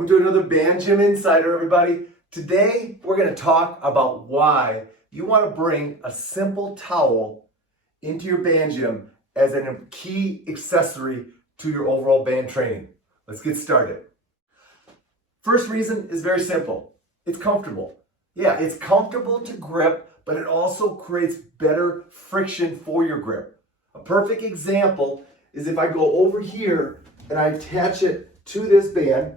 Welcome to another Band Gym Insider, everybody. Today, we're going to talk about why you want to bring a simple towel into your band gym as a key accessory to your overall band training. Let's get started. First reason is very simple. It's comfortable. Yeah, it's comfortable to grip, but it also creates better friction for your grip. A perfect example is if I go over here and I attach it to this band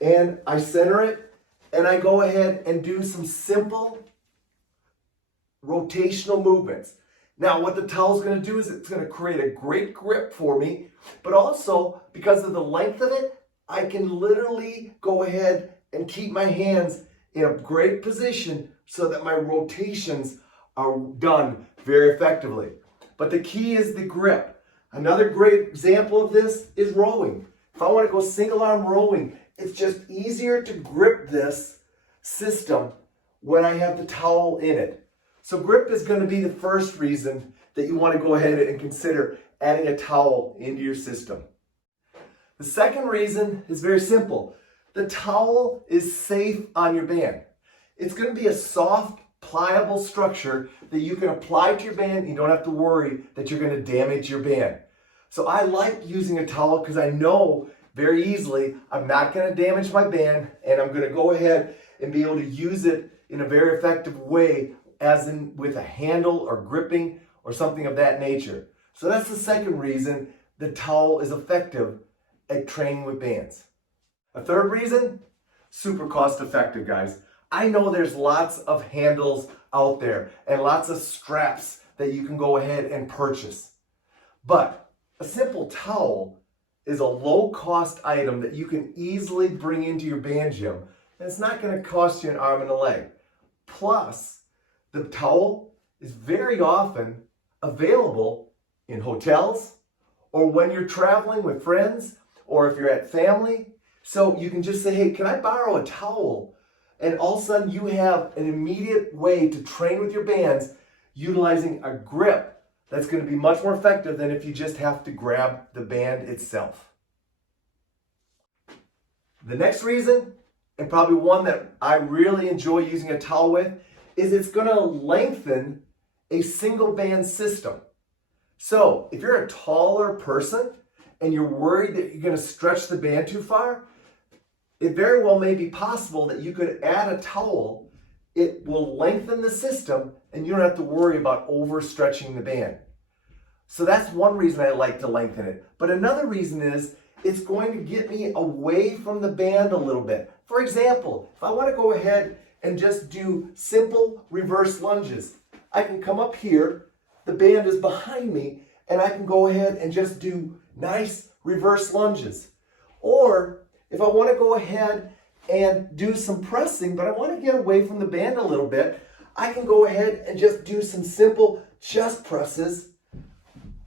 and I center it and I go ahead and do some simple rotational movements. Now what the towel is going to do is it's going to create a great grip for me, but also because of the length of it, I can literally go ahead and keep my hands in a great position so that my rotations are done very effectively. But the key is the grip. Another great example of this is rowing. If I want to go single arm rowing, it's just easier to grip this system when I have the towel in it. So grip is going to be the first reason that you want to go ahead and consider adding a towel into your system. The second reason is very simple. The towel is safe on your band. It's going to be a soft, pliable structure that you can apply to your band. You don't have to worry that you're going to damage your band. So I like using a towel because I know very easily I'm not going to damage my band and I'm going to go ahead and be able to use it in a very effective way, as in with a handle or gripping or something of that nature. So that's the second reason the towel is effective at training with bands. A third reason, super cost effective, guys. I know there's lots of handles out there and lots of straps that you can go ahead and purchase. But a simple towel is a low-cost item that you can easily bring into your band gym, and it's not going to cost you an arm and a leg. Plus, the towel is very often available in hotels or when you're traveling with friends or if you're at family. So you can just say, hey, can I borrow a towel? And all of a sudden you have an immediate way to train with your bands utilizing a grip that's going to be much more effective than if you just have to grab the band itself. The next reason, and probably one that I really enjoy using a towel with, is it's going to lengthen a single band system. So if you're a taller person and you're worried that you're going to stretch the band too far, it very well may be possible that you could add a towel. It will lengthen the system and you don't have to worry about overstretching the band. So that's one reason I like to lengthen it. But another reason is it's going to get me away from the band a little bit. For example, if I want to go ahead and just do simple reverse lunges, I can come up here, the band is behind me, and I can go ahead and just do nice reverse lunges. Or if I want to go ahead and do some pressing, but I want to get away from the band a little bit, I can go ahead and just do some simple chest presses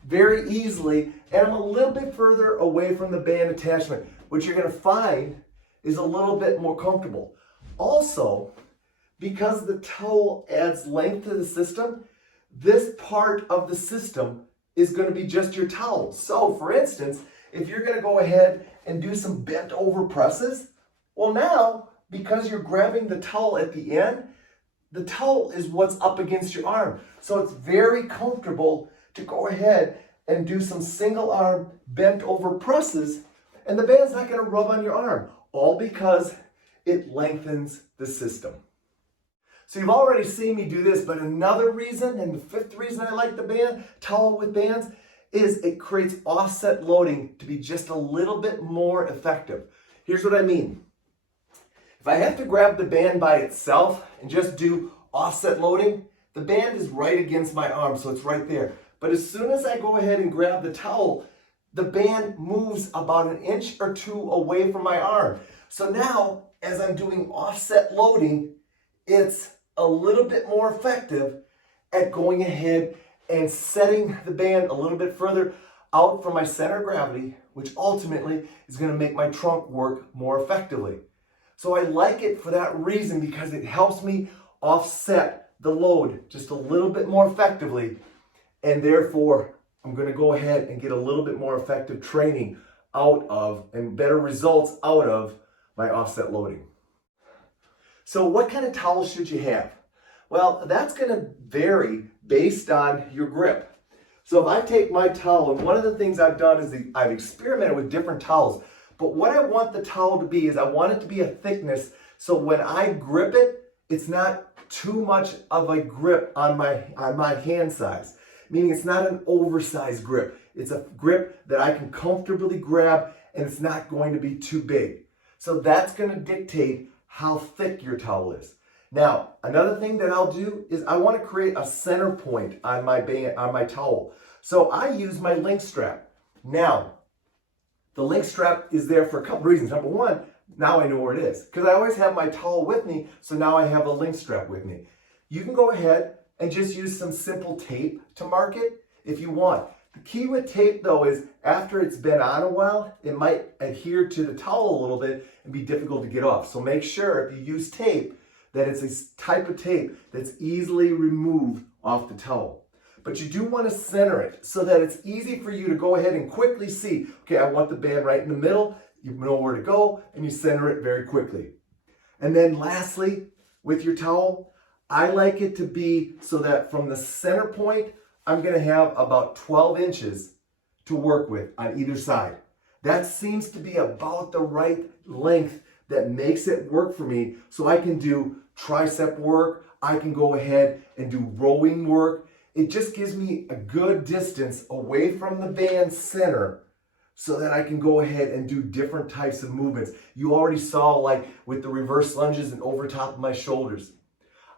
very easily, and I'm a little bit further away from the band attachment, which you're going to find is a little bit more comfortable. Also, because the towel adds length to the system, this part of the system is going to be just your towel. So for instance, if you're going to go ahead and do some bent over presses, well now, because you're grabbing the towel at the end, the towel is what's up against your arm. So it's very comfortable to go ahead and do some single arm bent over presses, and the band's not going to rub on your arm, all because it lengthens the system. So you've already seen me do this, but another reason, and the fifth reason I like the towel with bands, is it creates offset loading to be just a little bit more effective. Here's what I mean. If I have to grab the band by itself and just do offset loading, the band is right against my arm, so it's right there. But as soon as I go ahead and grab the towel, the band moves about an inch or two away from my arm. So now, as I'm doing offset loading, it's a little bit more effective at going ahead and setting the band a little bit further out from my center of gravity, which ultimately is going to make my trunk work more effectively. So I like it for that reason, because it helps me offset the load just a little bit more effectively, and therefore I'm going to go ahead and get a little bit more effective training out of and better results out of my offset loading. So what kind of towel should you have? Well, that's going to vary based on your grip. So if I take my towel, and one of the things I've done is I've experimented with different towels, but what I want the towel to be is I want it to be a thickness so when I grip it, it's not too much of a grip on my hand size, meaning it's not an oversized grip. It's a grip that I can comfortably grab and it's not going to be too big. So that's going to dictate how thick your towel is. Now, another thing that I'll do is I want to create a center point on my towel. So I use my link strap. Now, the link strap is there for a couple reasons. Number one, now I know where it is because I always have my towel with me, so now I have a link strap with me. You can go ahead and just use some simple tape to mark it if you want. The key with tape though is after it's been on a while, it might adhere to the towel a little bit and be difficult to get off. So make sure if you use tape that it's a type of tape that's easily removed off the towel. But you do want to center it so that it's easy for you to go ahead and quickly see, okay, I want the band right in the middle, you know where to go, and you center it very quickly. And then lastly, with your towel, I like it to be so that from the center point, I'm going to have about 12 inches to work with on either side. That seems to be about the right length that makes it work for me so I can do tricep work, I can go ahead and do rowing work. It just gives me a good distance away from the band center so that I can go ahead and do different types of movements. You already saw like with the reverse lunges and over top of my shoulders.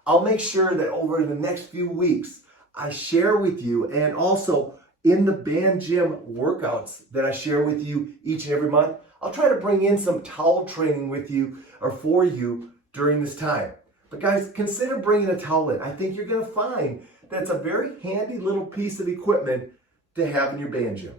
I'll make sure that over the next few weeks, I share with you, and also in the band gym workouts that I share with you each and every month, I'll try to bring in some towel training with you or for you during this time. But guys, consider bringing a towel in. I think you're going to find that's a very handy little piece of equipment to have in your band gym.